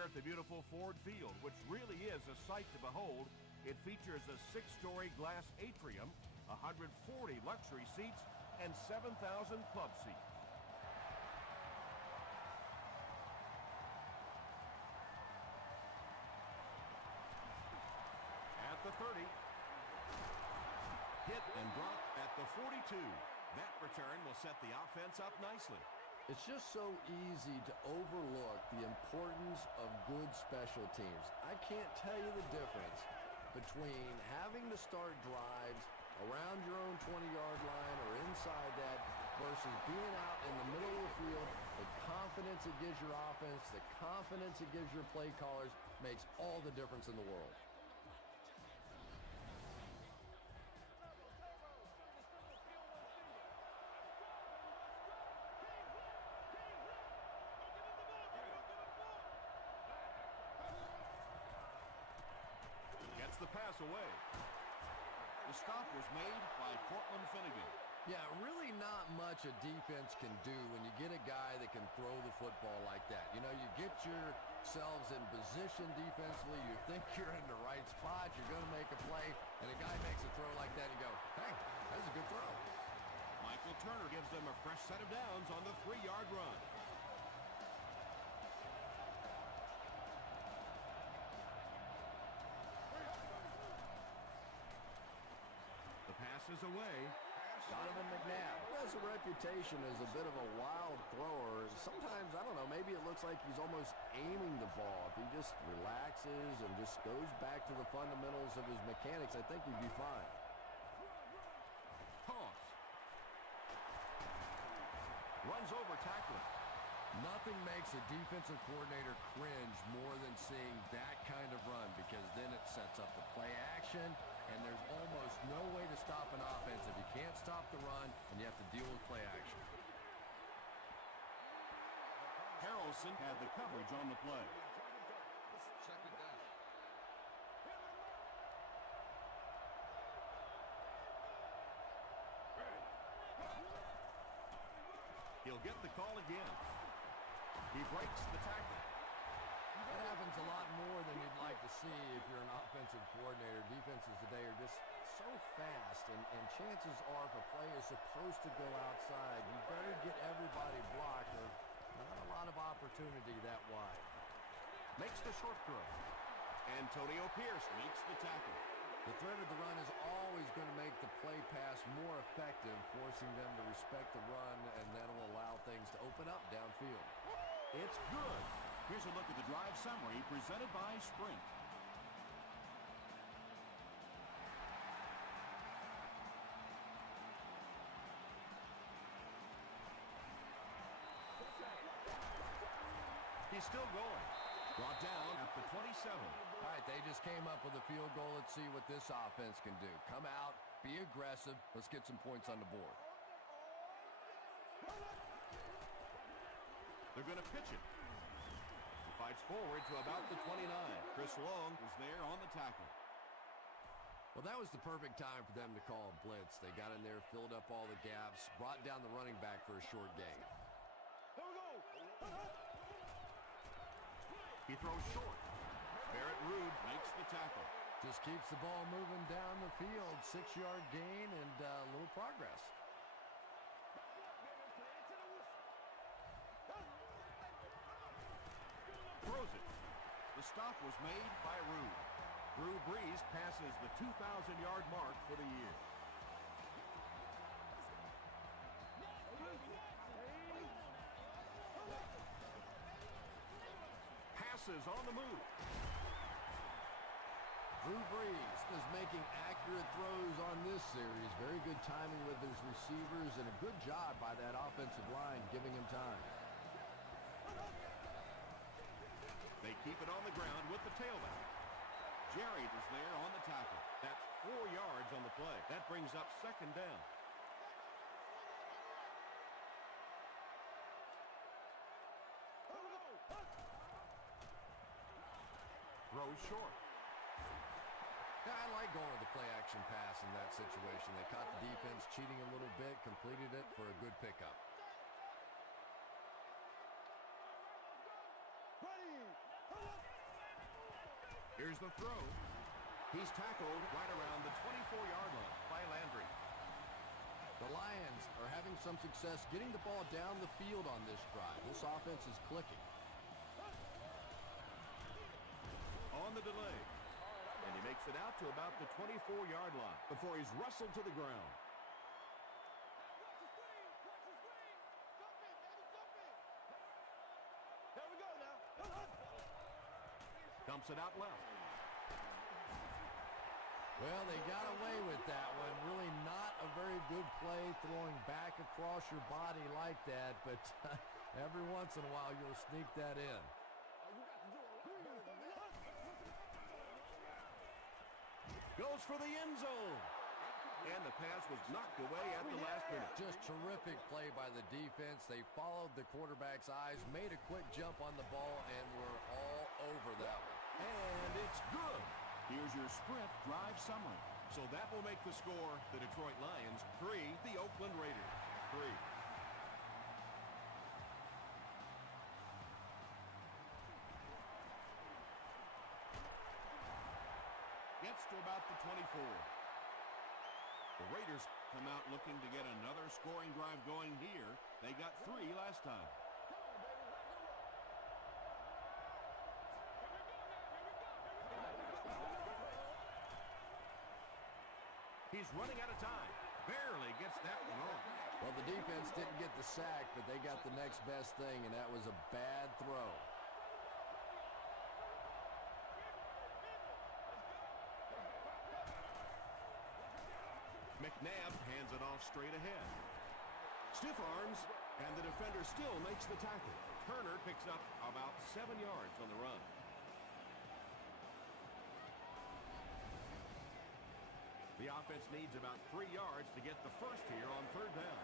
We're at the beautiful Ford Field, which really is a sight to behold. It features a 6-story glass atrium, 140 luxury seats, and 7,000 club seats. At the 30. Hit and dropped at the 42. That return will set the offense up nicely. It's just so easy to overlook the importance of good special teams. I can't tell you the difference between having to start drives around your own 20-yard line or inside that versus being out in the middle of the field. The confidence it gives your offense, the confidence it gives your play callers makes all the difference in the world. The pass away. The stop was made by Cortland Finnegan. Yeah, really not much a defense can do when you get a guy that can throw the football like that. You know, you get yourselves in position defensively, you think you're in the right spot, you're going to make a play, and a guy makes a throw like that, and you go, hey, that's a good throw. Michael Turner gives them a fresh set of downs on the 3-yard run. Passes away. Donovan McNabb has a reputation as a bit of a wild thrower. Sometimes, I don't know, maybe it looks like he's almost aiming the ball. If he just relaxes and just goes back to the fundamentals of his mechanics, I think he'd be fine. Toss. Runs over tackler. Nothing makes a defensive coordinator cringe more than seeing that kind of run, because then it sets up the play action, and there's almost no way to stop an offense if you can't stop the run and you have to deal with play action. Harrelson had the coverage on the play. Second down. He'll get the call again. He breaks the tackle. That happens a lot more than you'd like to see if you're an offensive coordinator. Defenses today are just so fast, and chances are if a play is supposed to go outside, you better get everybody blocked, or not a lot of opportunity that wide. Makes the short throw. Antonio Pierce makes the tackle. The threat of the run is always going to make the play pass more effective, forcing them to respect the run, and that'll allow things to open up downfield. It's good. Here's a look at the drive summary presented by Sprint. He's still going. Brought down at the 27. All right, they just came up with a field goal. Let's see what this offense can do. Come out, be aggressive. Let's get some points on the board. They're going to pitch it. He fights forward to about the 29. Chris Long was there on the tackle. Well, that was the perfect time for them to call a blitz. They got in there, filled up all the gaps, brought down the running back for a short gain. He throws short. Barrett Ruud makes the tackle. Just keeps the ball moving down the field. 6-yard gain and a little progress. Throws it. The stop was made by Ruud. Drew Brees passes the 2,000-yard mark for the year. Passes on the move. Drew Brees is making accurate throws on this series. Very good timing with his receivers and a good job by that offensive line giving him time. They keep it on the ground with the tailback. Jerry is there on the tackle. That's 4 yards on the play. That brings up second down. Throws short. Yeah, I like going with the play-action pass in that situation. They caught the defense cheating a little bit, completed it for a good pickup. Here's the throw. He's tackled right around the 24-yard line by Landry. The Lions are having some success getting the ball down the field on this drive. This offense is clicking. On the delay. And he makes it out to about the 24-yard line before he's wrestled to the ground. Dumps it out left. Well, they got away with that one. Really not a very good play throwing back across your body like that, but every once in a while you'll sneak that in. Goes for the end zone. And the pass was knocked away at the last minute. Just terrific play by the defense. They followed the quarterback's eyes, made a quick jump on the ball, and were all over that one. And it's good. Here's your sprint drive summary. So that will make the score the Detroit Lions 3, the Oakland Raiders 3. Gets to about the 24. The Raiders come out looking to get another scoring drive going here. They got 3 last time. He's running out of time. Barely gets that one on. Well, the defense didn't get the sack, but they got the next best thing, and that was a bad throw. McNabb hands it off straight ahead. Stiff arms, and the defender still makes the tackle. Turner picks up about 7 yards on the run. The offense needs about 3 yards to get the first here on third down.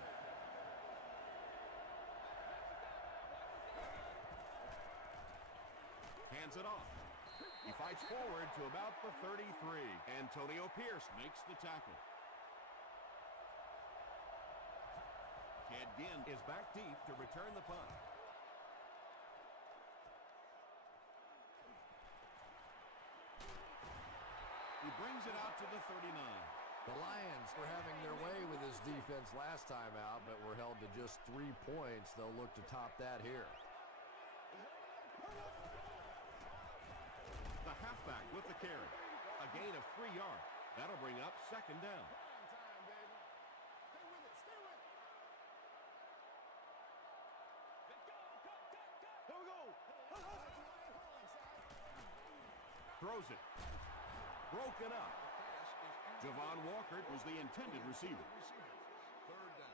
Hands it off. He fights forward to about the 33. Antonio Pierce makes the tackle. Ed Ginn is back deep to return the punt. He brings it out to the 39. The Lions were having their way with this defense last time out, but were held to just 3 points. They'll look to top that here. The halfback with the carry. A gain of 3 yards. That'll bring up second down. Throws it. Broken up. Javon Walker was the intended receiver. Third down.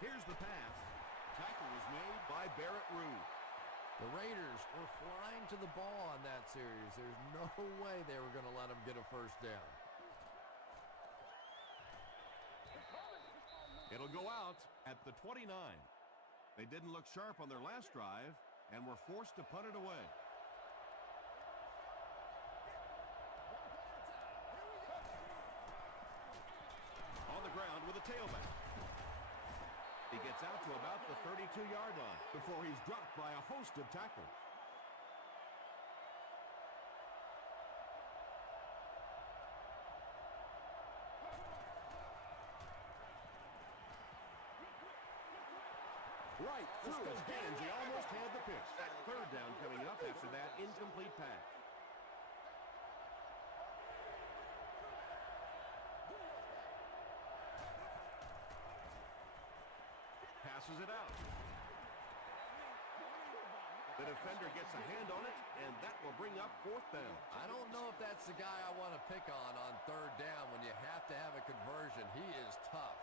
Here's the pass. Tackle was made by Barrett Ruud. The Raiders were flying to the ball on that series. There's no way they were going to let them get a first down. It'll go out at the 29. They didn't look sharp on their last drive and were forced to punt it away. On the ground with a tailback. He gets out to about the 32-yard line before he's dropped by a host of tacklers. Right through his hands. He almost had the pitch. Third down coming up after that incomplete pass. Passes it out. The defender gets a hand on it, and that will bring up fourth down. I don't know if that's the guy I want to pick on third down when you have to have a conversion. He is tough.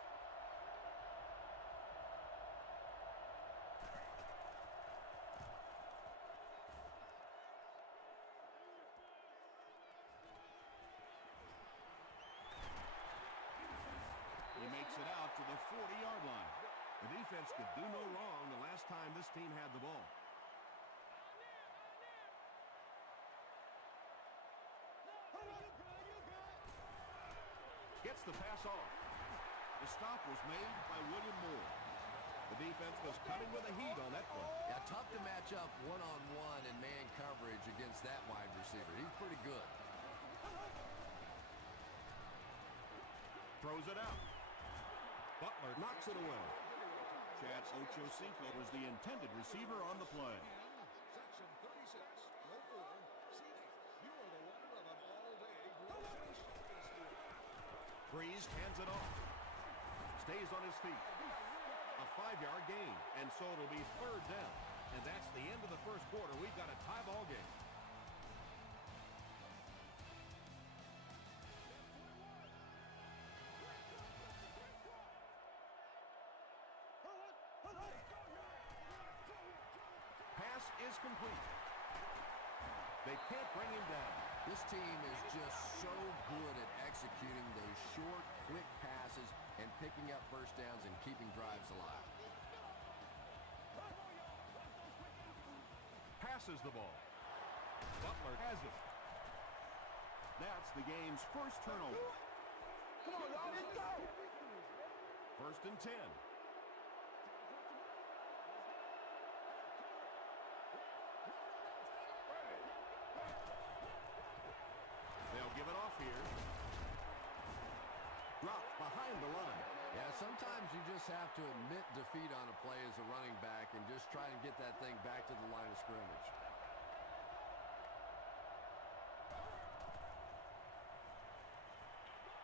He makes it out to the 40-yard line. The defense could do no wrong the last time this team had the ball. Gets the pass off. The stop was made by William Moore. The defense was coming with a heat on that play. Yeah, tough to match up one-on-one in man coverage against that wide receiver. He's pretty good. Throws it out. Butler knocks it away. Chad Ochocinco was the intended receiver on the play. Section 36, row 4, seat 8. You are the winner of an all-day grocery shopping spree. Breeze hands it off. Stays on his feet. A 5-yard gain, and so it'll be third down. And that's the end of the first quarter. We've got a tie ball game. Pass is complete. They can't bring him down. This team is just so good at executing those short, quick passes and picking up first downs and keeping drives alive. Passes the ball. Butler has it. That's the game's first turnover. Come on, y'all, let's go! First and 10. They'll give it off here. Drop behind the line. Yeah, sometimes you just have to admit defeat on a play as a running back and just try and get that thing back to the line of scrimmage.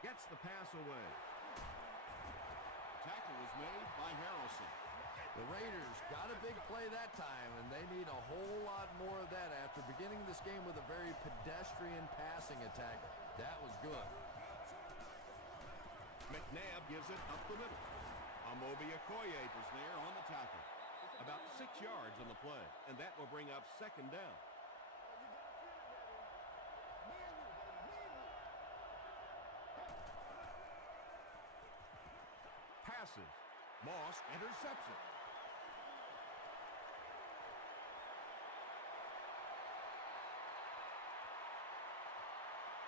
Gets the pass away. Tackle was made by Harrelson. The Raiders got a big play that time, and they need a whole lot more of that after beginning this game with a very pedestrian passing attack. That was good. McNabb gives it up the middle. Amobi Okoye was there on the tackle. About 6 yards on the play, and that will bring up second down. Passes. Moss intercepts it.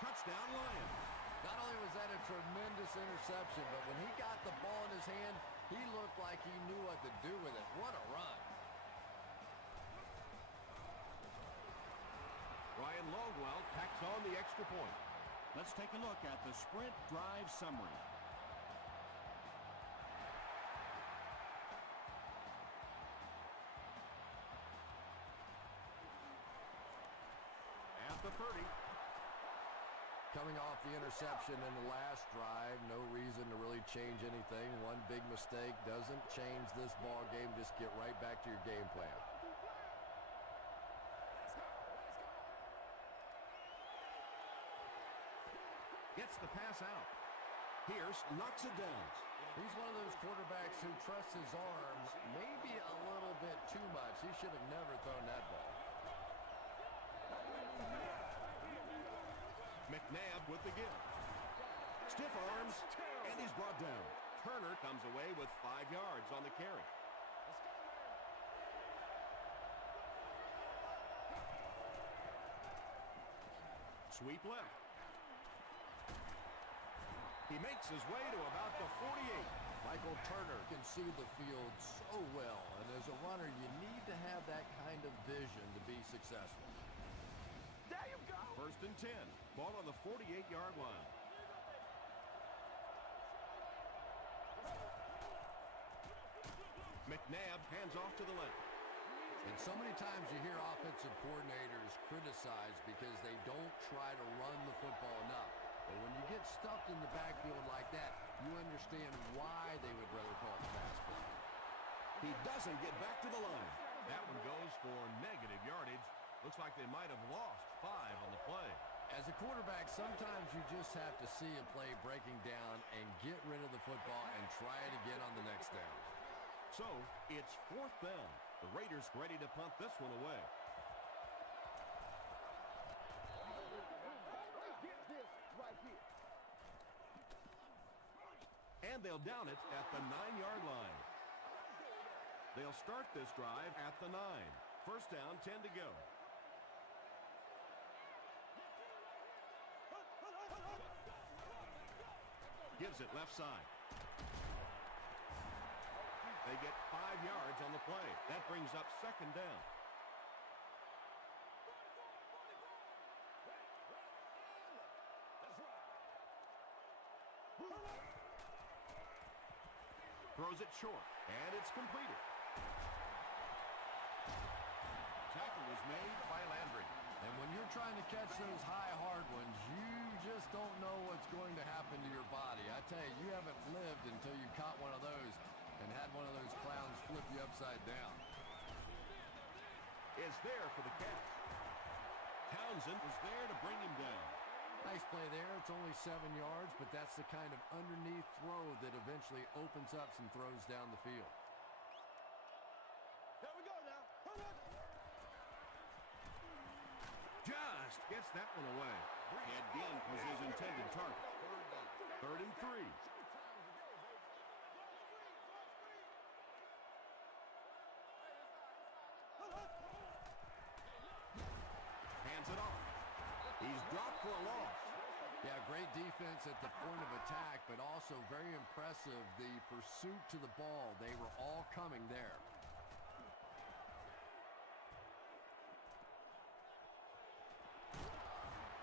Touchdown Lions. Not only was that a tremendous interception, but when he got the ball in his hand, he looked like he knew what to do with it. What a run. Ryan Longwell tacks on the extra point. Let's take a look at the sprint drive summary. At the 30. Coming off the interception in the last drive, no reason to really change anything. One big mistake doesn't change this ball game. Just get right back to your game plan. Gets the pass out. Pierce knocks it down. He's one of those quarterbacks who trusts his arm maybe a little bit too much. He should have never thrown that ball. McNabb with the give. Stiff arms, and he's brought down. Turner comes away with 5 yards on the carry. Sweep left. He makes his way to about the 48. Michael Turner can see the field so well, and as a runner, you need to have that kind of vision to be successful. There you go! First and 10. Ball on the 48-yard line. McNabb hands off to the left. And so many times you hear offensive coordinators criticized because they don't try to run the football enough. But when you get stuffed in the backfield like that, you understand why they would rather call it pass play. He doesn't get back to the line. That one goes for negative yardage. Looks like they might have lost 5 on the play. As a quarterback, sometimes you just have to see a play breaking down and get rid of the football and try it again on the next down. So, it's fourth down. The Raiders ready to punt this one away. Get this right here. And they'll down it at the 9-yard line. They'll start this drive at the 9. First down, 10 to go. Gives it left side. They get 5 yards on the play. That brings up second down. Throws it short, and it's completed. Tackle was made by Landry. And when you're trying to catch those high, hard ones, you just don't know what's going to happen to your body. I tell you, you haven't lived until you caught one of those and had one of those clowns flip you upside down. Is there for the catch. Townsend was there to bring him down. Nice play there. It's only 7 yards, but that's the kind of underneath throw that eventually opens up some throws down the field. Here we go now. Hold on. Just gets that one away. And Ginn was his intended target. Third and 3. Hands it off. He's dropped for a loss. Yeah, great defense at the point of attack, but also very impressive. The pursuit to the ball, they were all coming there.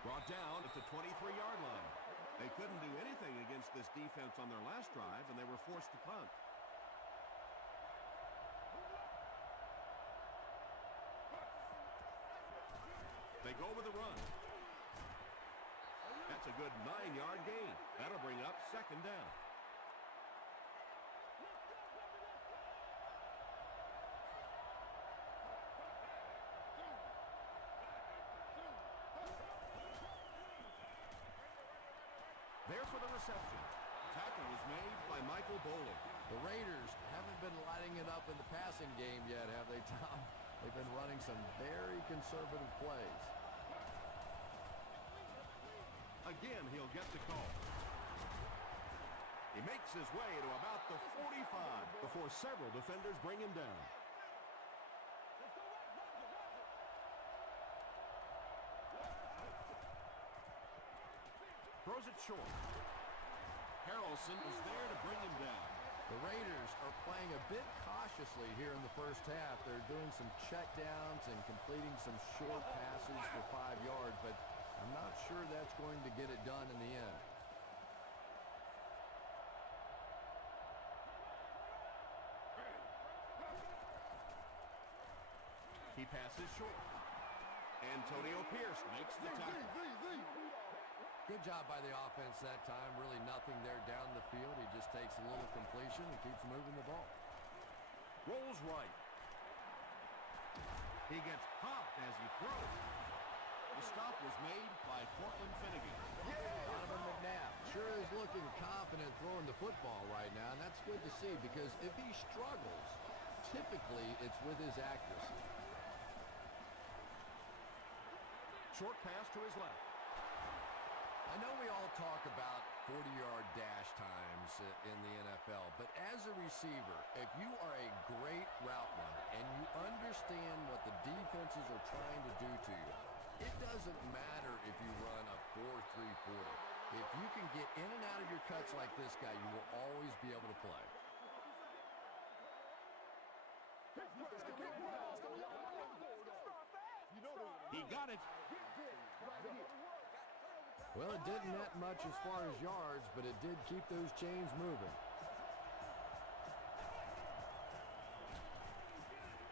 Brought down at the 23-yard line. They couldn't do anything against this defense on their last drive, and they were forced to punt. They go with the run. That's a good 9-yard gain. That'll bring up second down. There for the reception. Tackle was made by Michael Bowler. The Raiders haven't been lighting it up in the passing game yet, have they, Tom? They've been running some very conservative plays. Again, he'll get the call. He makes his way to about the 45 before several defenders bring him down. Throws it short. Harrelson is there to bring him down. The Raiders are playing a bit cautiously here in the first half. They're doing some checkdowns and completing some short passes for 5 yards, but I'm not sure that's going to get it done in the end. He passes short. Antonio Pierce makes the tackle. Good job by the offense that time. Really nothing there down the field. He just takes a little completion and keeps moving the ball. Rolls right. He gets popped as he throws. The stop was made by Cortland Finnegan. Donovan McNabb sure is looking confident throwing the football right now, and that's good to see because if he struggles, typically it's with his accuracy. Short pass to his left. I know we all talk about 40-yard dash times in the NFL, but as a receiver, if you are a great route runner and you understand what the defenses are trying to do to you, it doesn't matter if you run a 4.340. If you can get in and out of your cuts like this guy, you will always be able to play. He got it. Well, it didn't net much as far as yards, but it did keep those chains moving.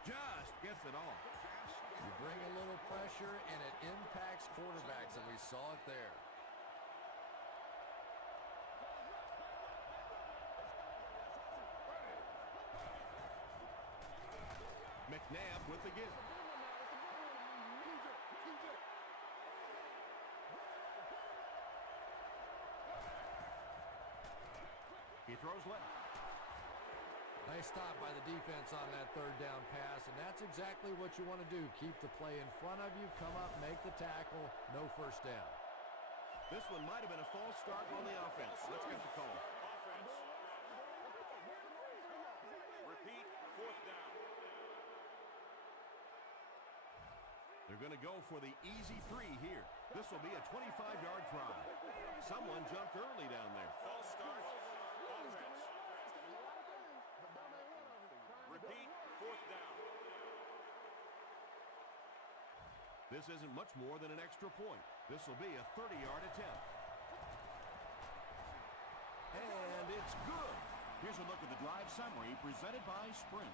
Just gets it off. You bring a little pressure, and it impacts quarterbacks, and we saw it there. McNabb with the give. He throws left. Nice stop by the defense on that third down pass, and that's exactly what you want to do. Keep the play in front of you, come up, make the tackle, no first down. This one might have been a false start on the offense. Let's get the call. Offense. Repeat, fourth down. They're going to go for the easy 3 here. This will be a 25-yard try. Someone jumped early down there. False start. Offense. This isn't much more than an extra point. This will be a 30-yard attempt. And it's good. Here's a look at the drive summary presented by Sprint.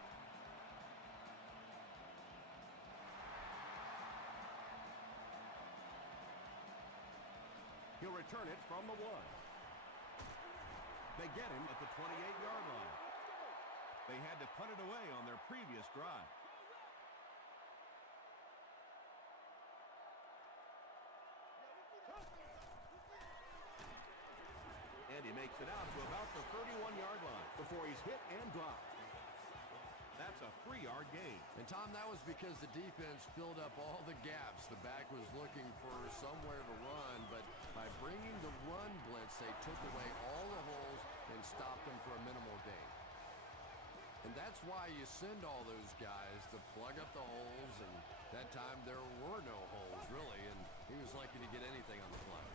He'll return it from the 1. They get him at the 28-yard line. They had to punt it away on their previous drive. And he makes it out to about the 31-yard line before he's hit and dropped. That's a 3-yard gain. And, Tom, that was because the defense filled up all the gaps. The back was looking for somewhere to run, but by bringing the run blitz, they took away all the holes and stopped them for a minimal gain. And that's why you send all those guys to plug up the holes, and that time there were no holes, really, and he was lucky to get anything on the play.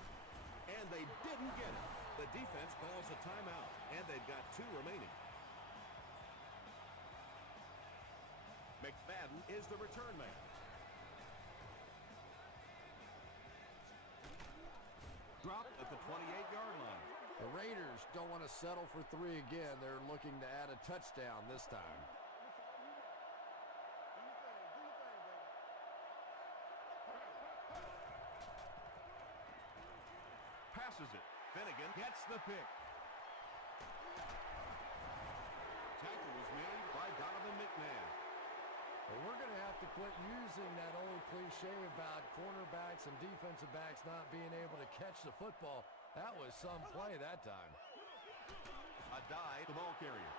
And they didn't get it. The defense calls a timeout, and they've got 2 remaining. McFadden is the return man. Dropped at the 28-yard line. The Raiders don't want to settle for 3 again. They're looking to add a touchdown this time. Passes it. Finnegan gets the pick. Tackle was made by Donovan McNabb. Well, we're going to have to quit using that old cliche about cornerbacks and defensive backs not being able to catch the football. That was some play that time. A dive, the ball carrier.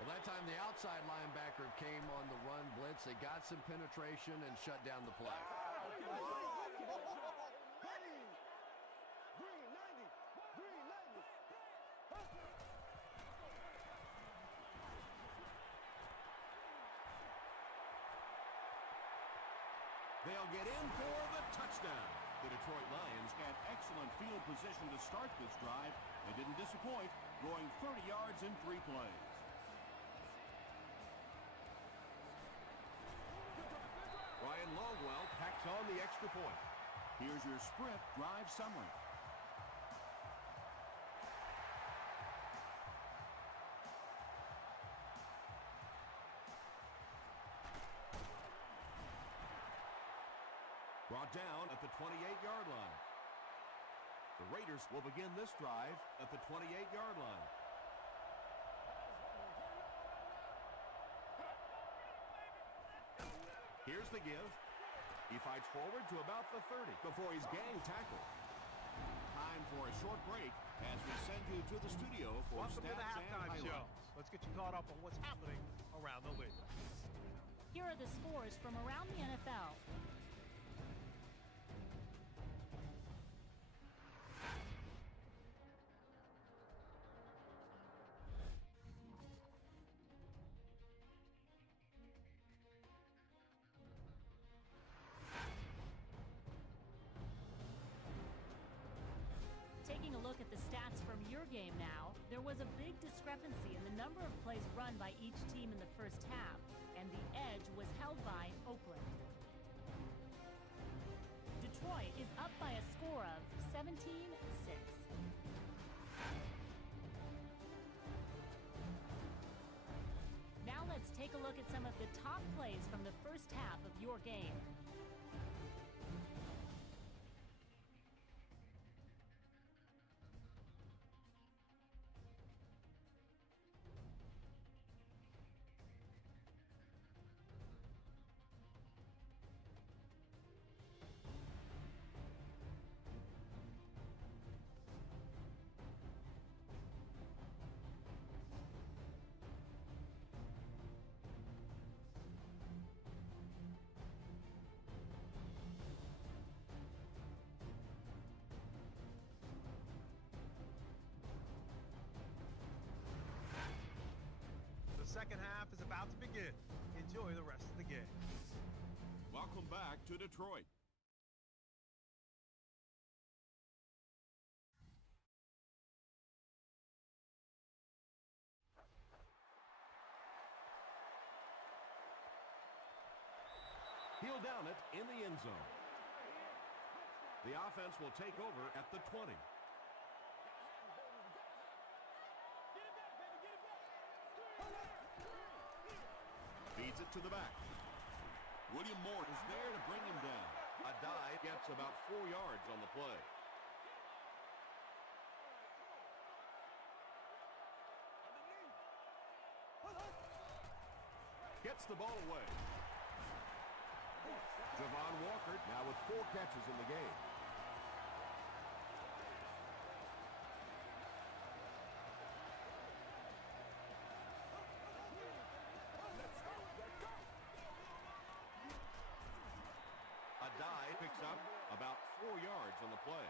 Well, that time the outside linebacker came on the run blitz. They got some penetration and shut down the play. They'll get in for the touchdown. The Detroit Lions had excellent field position to start this drive. They didn't disappoint, going 30 yards in 3 plays. Ryan Longwell packs on the extra point. Here's your Sprint drive summary. Brought down at the 28-yard line. The Raiders will begin this drive at the 28-yard line. Here's the give. He fights forward to about the 30 before he's gang tackled. Time for a short break as we send you to the studio for Welcome to the stats and halftime highlights. show. Let's get you caught up on what's happening around the league. Here are the scores from around the NFL. Taking a look at the stats from your game now, there was a big discrepancy in the number of plays run by each team in the first half, and the edge was held by Oakland. Detroit is up by a score of 17-6. Now let's take a look at some of the top plays from the first half of your game. The second half is about to begin. Enjoy the rest of the game. Welcome back to Detroit. He'll down it in the end zone. The offense will take over at the 20. Feeds it to the back. William Moore is there to bring him down. A dive gets about 4 yards on the play. Gets the ball away. Javon Walker now with 4 catches in the game. A dive picks up about 4 yards on the play.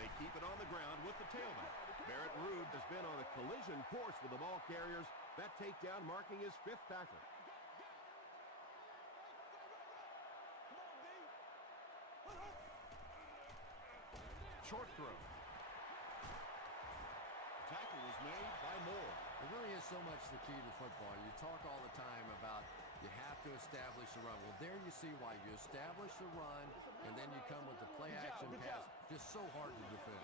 They keep it on the ground with the tailback. Barrett Ruud has been on a collision course with the ball carriers. That takedown marking his 5th tackle. Short throw. Tackle was made by Moore. It really is so much the key to football. You talk all the time about you have to establish the run. Well, there you see why. You establish the run, and then you come with the play-action pass. Just so hard to defend.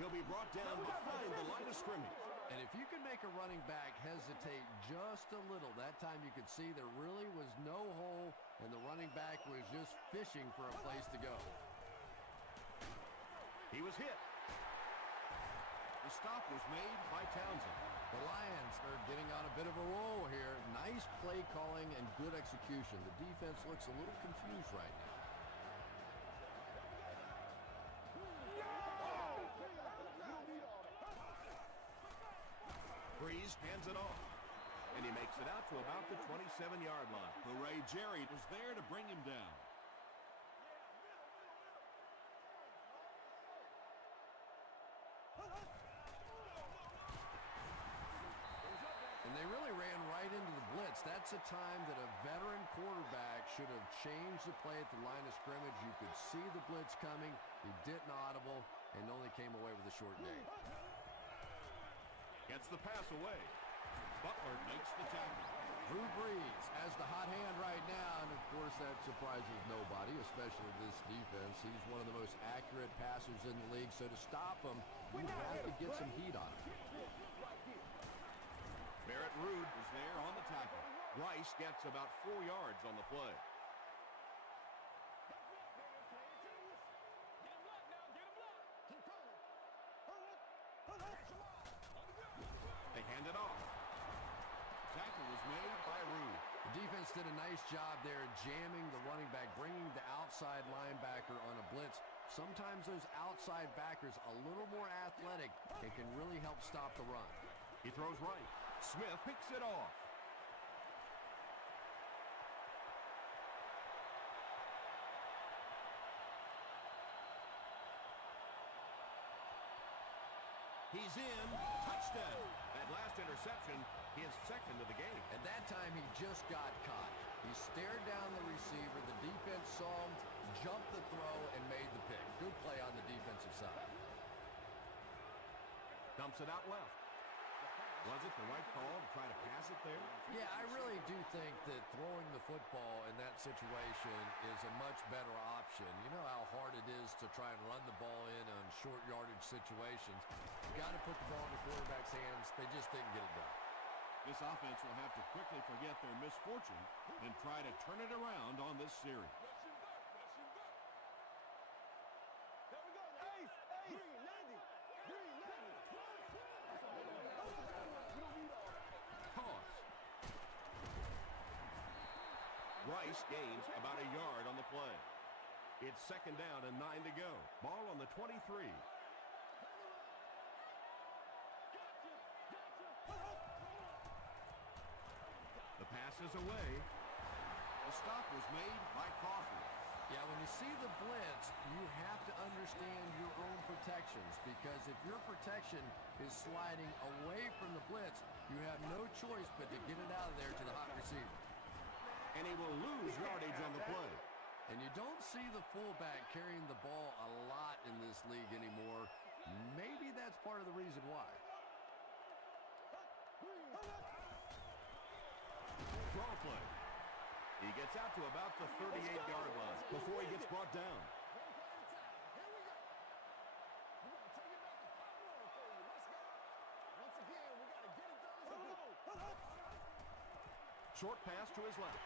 He'll be brought down behind the line of scrimmage. And if you can make a running back hesitate just a little, that time you could see there really was no hole, and the running back was just fishing for a place to go. He was hit. The stop was made by Townsend. The Lions are getting on a bit of a roll here. Nice play calling and good execution. The defense looks a little confused right now. Breeze hands it off. And he makes it out to about the 27-yard line. Hooray, Jerry was there to bring him down. And they really ran right into the blitz. That's a time that a veteran quarterback should have changed the play at the line of scrimmage. You could see the blitz coming. He didn't audible and only came away with a short gain. Gets the pass away. Butler makes the tackle. Drew Brees has the hot hand right now, and of course that surprises nobody, especially this defense. He's one of the most accurate passers in the league, so to stop him, you have to get some heat on him. Barrett Ruud Was there on the tackle. Rice gets about 4 yards on the play. They hand it off. Tackle was made by Ruud. The defense did a nice job there jamming the running back, bringing the outside linebacker on a blitz. Sometimes those outside backers a little more athletic and can really help stop the run. He throws right. Smith picks it off. He's in. Touchdown. That last interception, his 2nd of the game. And that time he just got caught. He stared down the receiver. The defense saw him, jumped the throw, and made the pick. Good play on the defensive side. Dumps it out left. Was it the right call to try to pass it there? Yeah, I really do think that throwing the football in that situation is a much better option. You know how hard it is to try and run the ball in on short yardage situations. You got to put the ball in the quarterback's hands. They just didn't get it done. This offense will have to quickly forget their misfortune and try to turn it around on this series. Rice gains about a yard on the play. It's 2nd down and 9 to go. Ball on the 23. The pass is away. The stop was made by Crawford. Yeah, when you see the blitz, you have to understand your own protections, because if your protection is sliding away from the blitz, you have no choice but to get it out of there to the hot receiver. And he will lose yardage on the play. And you don't see the fullback carrying the ball a lot in this league anymore. Maybe that's part of the reason why. Draw play. He gets out to about the 38-yard line before he gets brought down. Short pass to his left.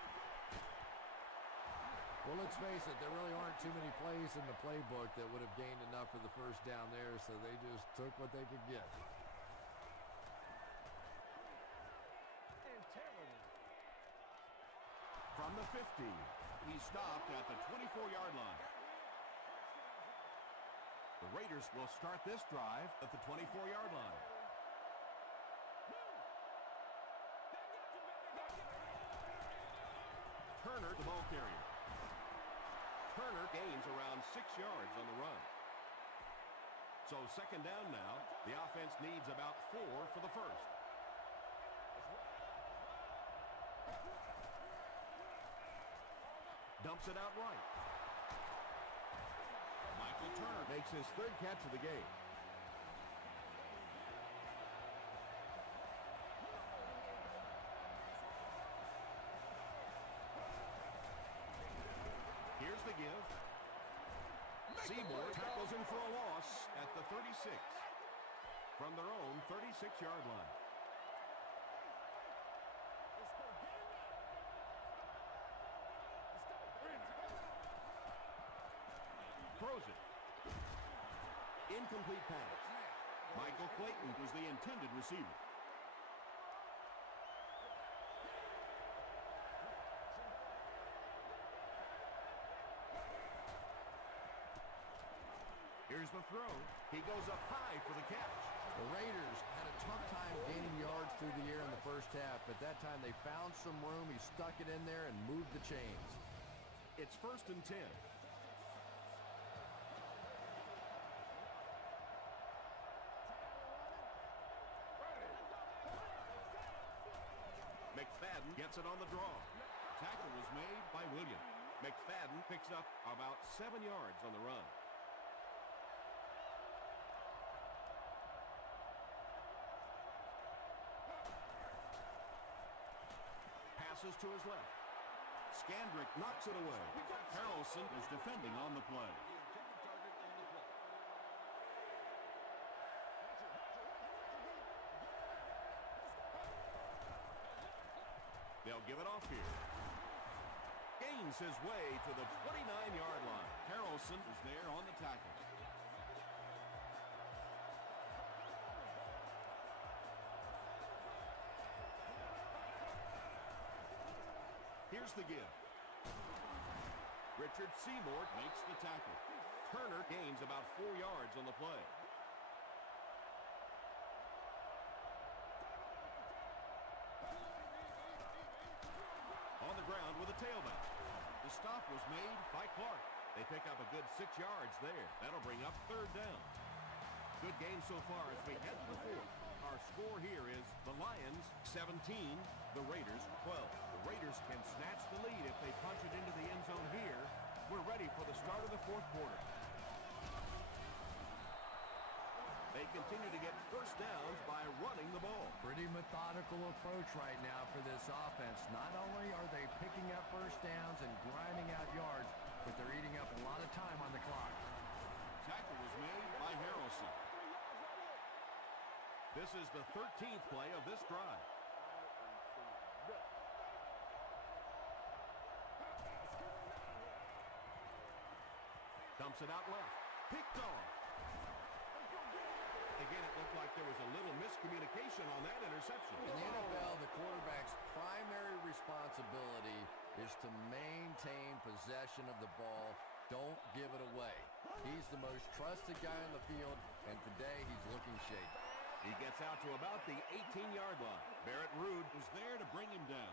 Well, let's face it, there really aren't too many plays in the playbook that would have gained enough for the first down there, so they just took what they could get. From the 50, he stopped at the 24-yard line. The Raiders will start this drive at the 24-yard line. Turner, the ball carrier. Turner gains around 6 yards on the run. So second down now. The offense needs about 4 for the first. Dumps it out right. Michael Turner makes his third catch of the game. Here's the give. Seymour tackles him for a loss at the 36. From their own 36-yard line. Throws it. Incomplete pass. Michael Clayton was the intended receiver. Here's the throw. He goes up high for the catch. The Raiders had a tough time gaining yards through the air in the first half, but that time they found some room. He stuck it in there and moved the chains. It's 1st and 10. McFadden gets it on the draw. Tackle was made by Williams. McFadden picks up about 7 yards on the run. Passes to his left. Scandrick knocks it away. Harrelson is defending on the play. They'll give it off here. Gains his way to the 29-yard line. Harrelson is there on the tackle. Here's the give. Richard Seymour makes the tackle. Turner gains about 4 yards on the play. On the ground with a tailback. The stop was made by Clark. They pick up a good 6 yards there. That'll bring up 3rd down. Good game so far as we head to the 4th. Our score here is the Lions 17, the Raiders 12. The Raiders can snatch the lead if they punch it into the end zone here. We're ready for the start of the 4th quarter. They continue to get first downs by running the ball. Pretty methodical approach right now for this offense. Not only are they picking up first downs and grinding out yards, but they're eating up a lot of time on the clock. Tackle was made by Harrelson. This is the 13th play of this drive. Dumps it out left. Picked off. Again, it looked like there was a little miscommunication on that interception. In the NFL, the quarterback's primary responsibility is to maintain possession of the ball. Don't give it away. He's the most trusted guy on the field, and today he's looking shaky. He gets out to about the 18-yard line. Barrett Ruud was there to bring him down.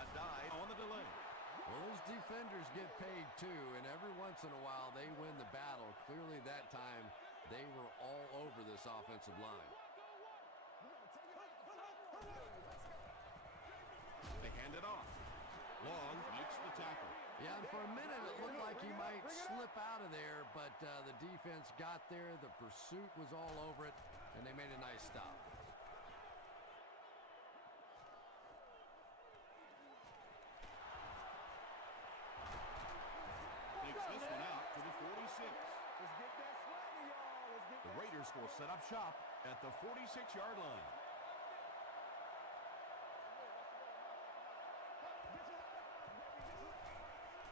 A dive on the delay. Well, those defenders get paid too, and every once in a while they win the battle. Clearly that time they were all over this offensive line. They hand it off. Long makes the tackle. Yeah, and for a minute it looked like he might slip out of there, but the defense got there. The pursuit was all over it, and they made a nice stop. Takes this one out to the 46. Let's get that swagger, y'all. Let's get The Raiders will set up shop at the 46-yard line.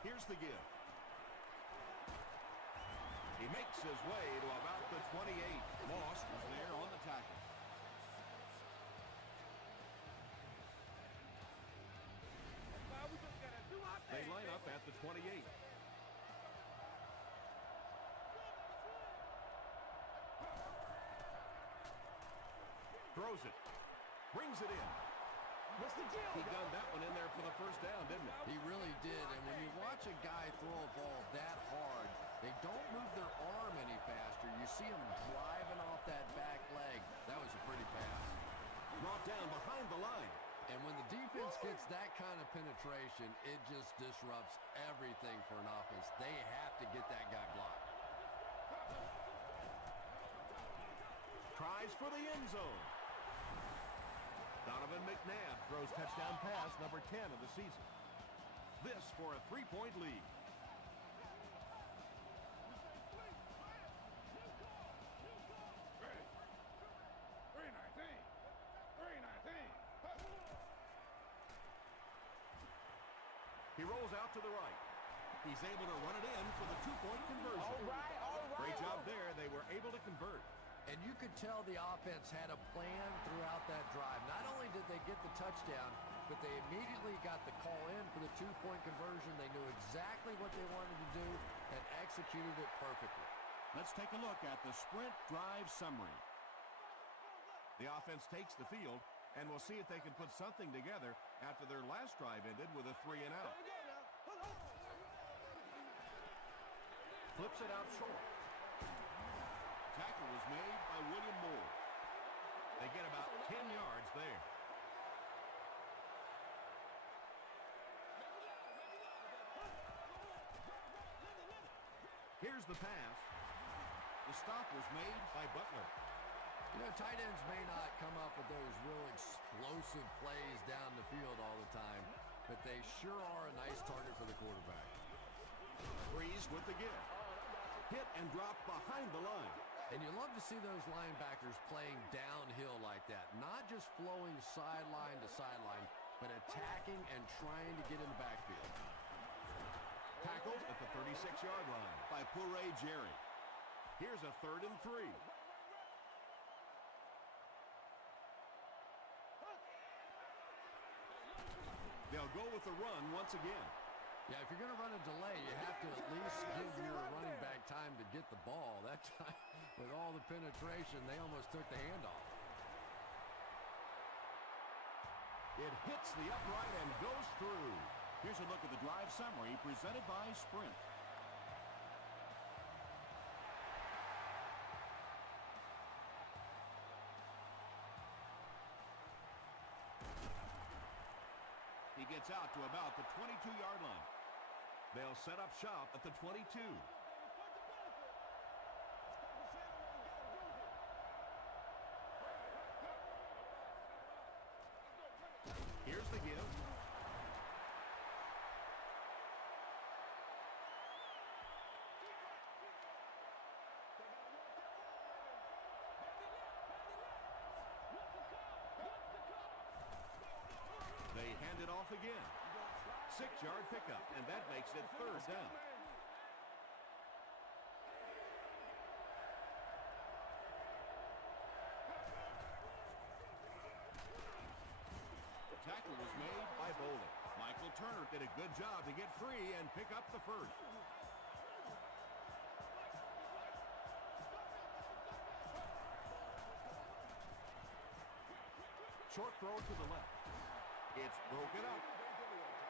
Here's the give. He makes his way to about the 28. Moss was there on the tackle. They line up at the 28. Throws it. Brings it in. What's the deal? He gunned that one in there for the first down, didn't he? He really did, and when you watch a guy throw a ball that hard, they don't move their arm any faster. You see him driving off that back leg. That was a pretty pass. Brought down behind the line. And when the defense gets that kind of penetration, it just disrupts everything for an offense. They have to get that guy blocked. Tries for the end zone. Donovan McNabb throws touchdown pass number 10 of the season. This for a 3-point lead. He rolls out to the right. He's able to run it in for the 2-point conversion. All right. Great job there. They were able to convert. And you could tell the offense had a plan throughout that drive. Not only did they get the touchdown, but they immediately got the call in for the 2-point conversion. They knew exactly what they wanted to do and executed it perfectly. Let's take a look at the sprint drive summary. The offense takes the field, and we'll see if they can put something together after their last drive ended with a 3-and-out. Flips it out short. Tackle was made by William Moore. They get about 10 yards there. Here's the pass. The stop was made by Butler. You know, tight ends may not come up with those real explosive plays down the field all the time, but they sure are a nice target for the quarterback. Breeze with the give. Hit and drop behind the line. And you love to see those linebackers playing downhill like that, not just flowing sideline to sideline, but attacking and trying to get in the backfield. Tackled at the 36-yard line by Puré Jerry. Here's a 3rd and 3. They'll go with the run once again. Yeah, if you're going to run a delay, you have to at least give your running back time to get the ball. That time, with all the penetration, they almost took the handoff. It hits the upright and goes through. Here's a look at the drive summary presented by Sprint. He gets out to about the 22-yard line. They'll set up shop at the 22. Here's the give. They hand it off again. 6-yard pickup, and that makes it 3rd down. The tackle was made by Bowling. Michael Turner did a good job to get free and pick up the 1st. Short throw to the left. It's broken up.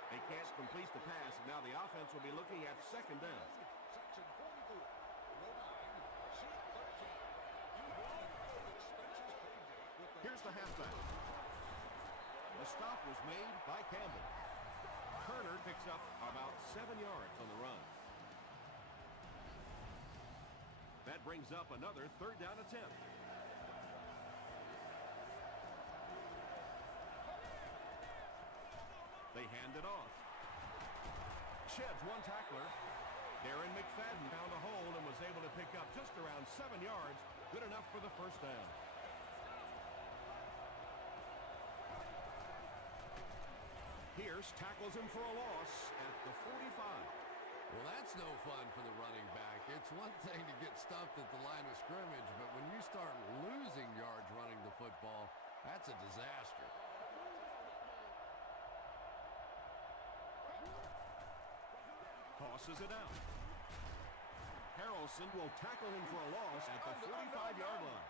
They can't complete the pass, and now the offense will be looking at 2nd down. Section 44. Row 9, sheet 13. You want to know expenses paid with the Here's the halfback. The stop was made by Campbell. Turner picks up about 7 yards on the run. That brings up another third down attempt. They hand it off. Sheds one tackler. Darren McFadden found a hole and was able to pick up just around 7 yards. Good enough for the first down. Pierce tackles him for a loss at the 45. Well, that's no fun for the running back. It's one thing to get stuffed at the line of scrimmage, but when you start losing yards running the football, that's a disaster. Tosses it out. Harrelson will tackle him for a loss at the 45-yard line.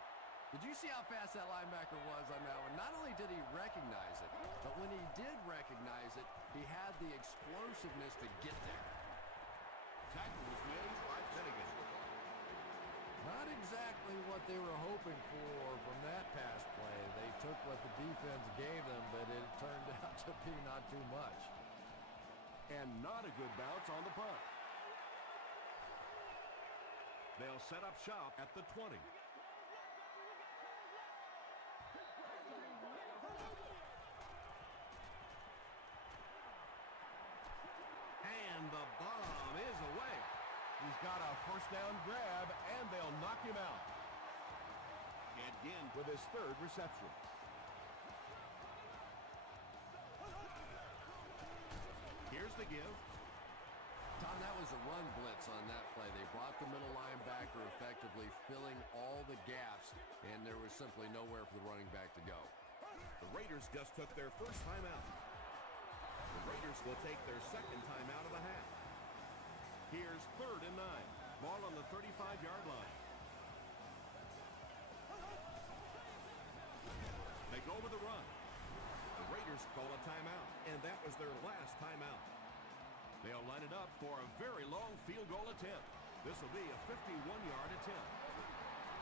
Did you see how fast that linebacker was on that one? Not only did he recognize it, but when he did recognize it, he had the explosiveness to get there. Tackle was made by Finnegan. Not exactly what they were hoping for from that pass play. They took what the defense gave them, but it turned out to be not too much. And not a good bounce on the punt. They'll set up shop at the 20. And the bomb is away. He's got a first down grab, and they'll knock him out. Again With his third reception. Here's the give. Tom, that was a run blitz on that play. They brought the middle linebacker effectively filling all the gaps, and there was simply nowhere for the running back to go. The Raiders just took their first time out. The Raiders will take their second time out of the half. Here's 3rd and 9. Ball on the 35-yard line. They go with the run. The Raiders call a timeout, and that was their last timeout. They'll line it up for a very long field goal attempt. This will be a 51-yard attempt.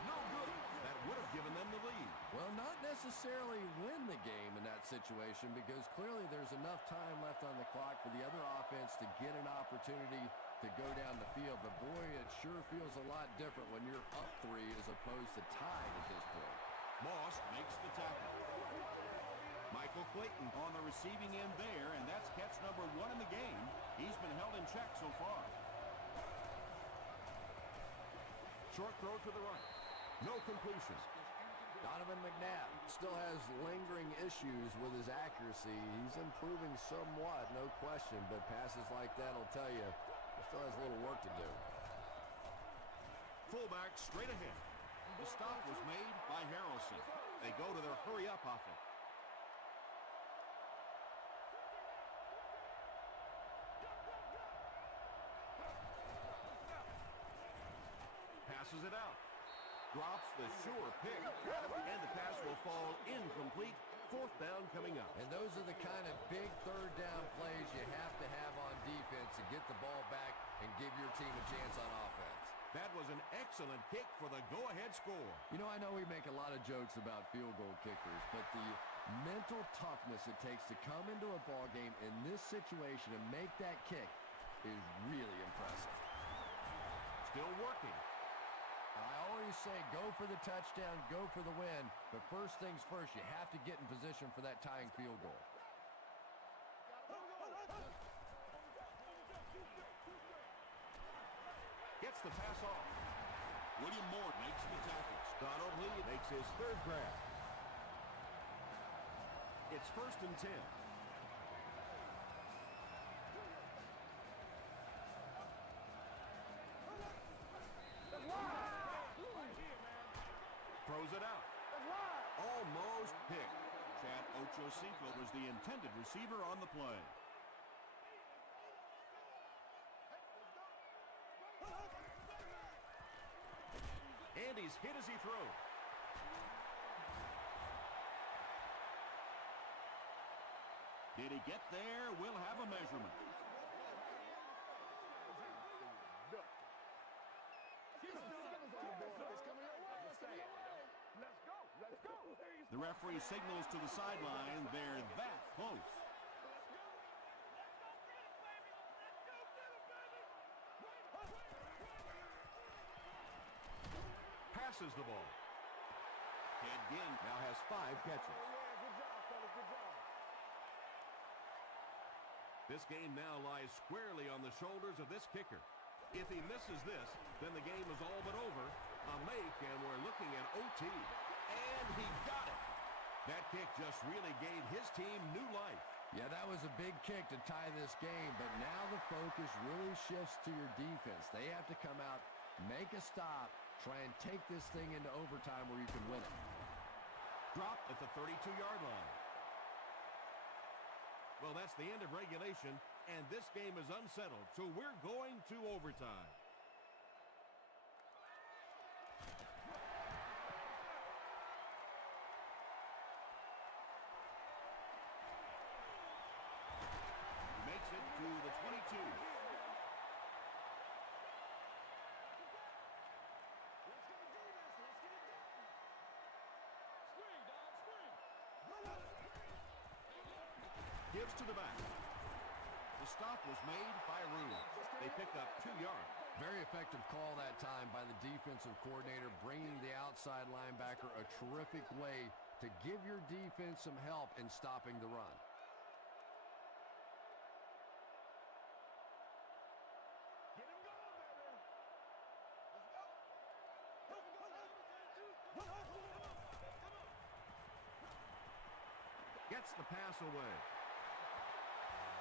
No good. That would have given them the lead. Well, not necessarily win the game in that situation, because clearly there's enough time left on the clock for the other offense to get an opportunity to go down the field. But boy, it sure feels a lot different when you're up 3 as opposed to tied at this point. Moss makes the tackle. Michael Clayton on the receiving end there, and that's catch number 1 in the game. He's been held in check so far. Short throw to the right. No completion. Donovan McNabb still has lingering issues with his accuracy. He's improving somewhat, no question, but passes like that will tell you he still has a little work to do. Fullback straight ahead. The stop was made by Harrelson. They go to their hurry-up offense. Passes it out. Drops the sure pick. And the pass will fall incomplete. 4th down coming up. And those are the kind of big third down plays you have to have on defense to get the ball back and give your team a chance on offense. That was an excellent kick for the go-ahead score. You know, I know we make a lot of jokes about field goal kickers, but the mental toughness it takes to come into a ball game in this situation and make that kick is really impressive. Still working. I always say go for the touchdown, go for the win, but first things first, you have to get in position for that tying field goal. Gets the pass off. William Moore makes the tackle. Donald Lee Makes his 3rd grab. It's 1st and 10. Throws it out. Almost picked. Chad Ochocinco was the intended receiver on the play. And he's hit as he throws. Did he get there? We'll have a measurement. The referee signals to the sideline. They're that close. Passes the ball. Ted Ginn now has 5 catches. Good job, fellas. Good job. This game now lies squarely on the shoulders of this kicker. If he misses this, then the game is all but over. A make, and we're looking at OT. And he got it. That kick just really gave his team new life. Yeah, that was a big kick to tie this game, but now the focus really shifts to your defense. They have to come out, make a stop, try and take this thing into overtime where you can win it. Dropped at the 32-yard line. Well, that's the end of regulation, and this game is unsettled, so we're going to overtime. Makes it to the 22. Gives to the back. The stop was made by Rue. They pick up 2 yards. Very effective call that time by the defensive coordinator, bringing the outside linebacker a terrific way to give your defense some help in stopping the run. Get him going, baby. Let's go. Gets the pass away.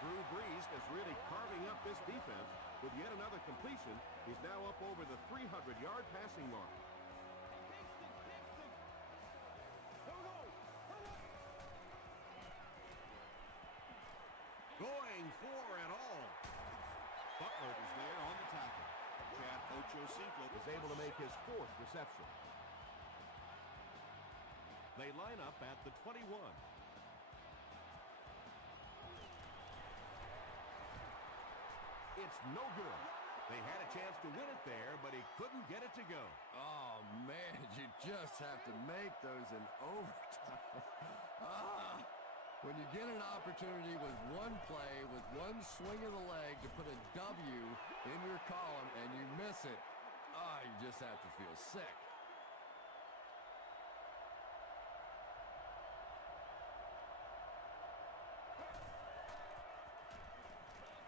Drew Brees is really carving up this defense with yet another completion. He's now up over the 300-yard passing mark. Going for it all. Butler is there on the tackle. Chad Ochocinco is able to make his 4th reception. They line up at the 21. It's no good. They had a chance to win it there, but he couldn't get it to go. Oh, man, you just have to make those in overtime. When you get an opportunity with one play, with one swing of the leg to put a W in your column and you miss it, you just have to feel sick.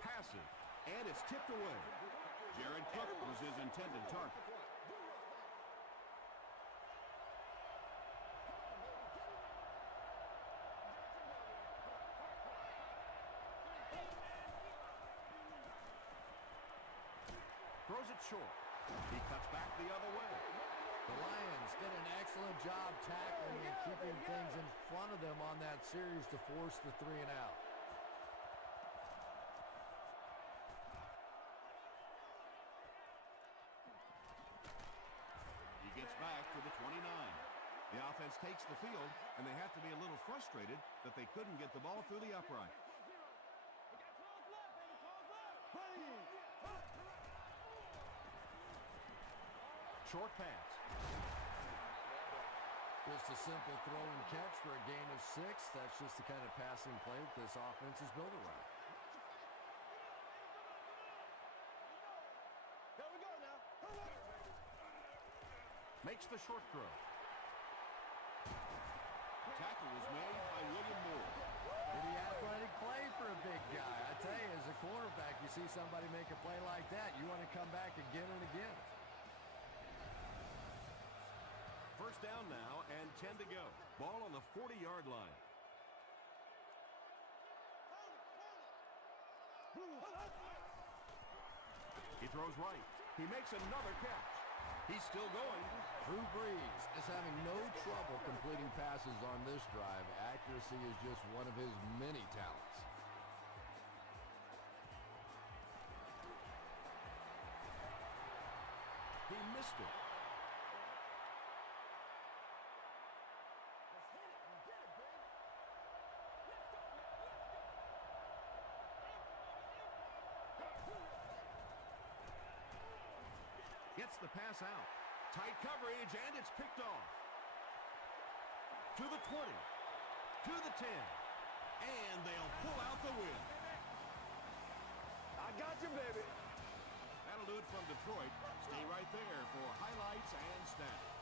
Passes, and it's tipped away. Jared Cook was his intended target. Throws it short. He cuts back the other way. The Lions did an excellent job tackling and keeping things in front of them on that series to force the 3 and out. He gets back to the 29. The offense takes the field, and they have to be a little frustrated that they couldn't get the ball through the upright. Short pass. Just a simple throw and catch for a gain of 6. That's just the kind of passing play that this offense is built around. There we go now. Makes the short throw. Tackle was made by William Moore. Pretty athletic play for a big guy. I tell you, as a quarterback, you see somebody make a play like that, you want to come back again and again. First down now and 10 to go. Ball on the 40-yard line. He throws right. He makes another catch. He's still going. Drew Brees is having no trouble completing passes on this drive. Accuracy is just one of his many talents. He missed it. Gets the pass out. Tight coverage, and it's picked off. To the 20. To the 10. And they'll pull out the win. I got you, baby. That'll do it from Detroit. Stay right there for highlights and stats.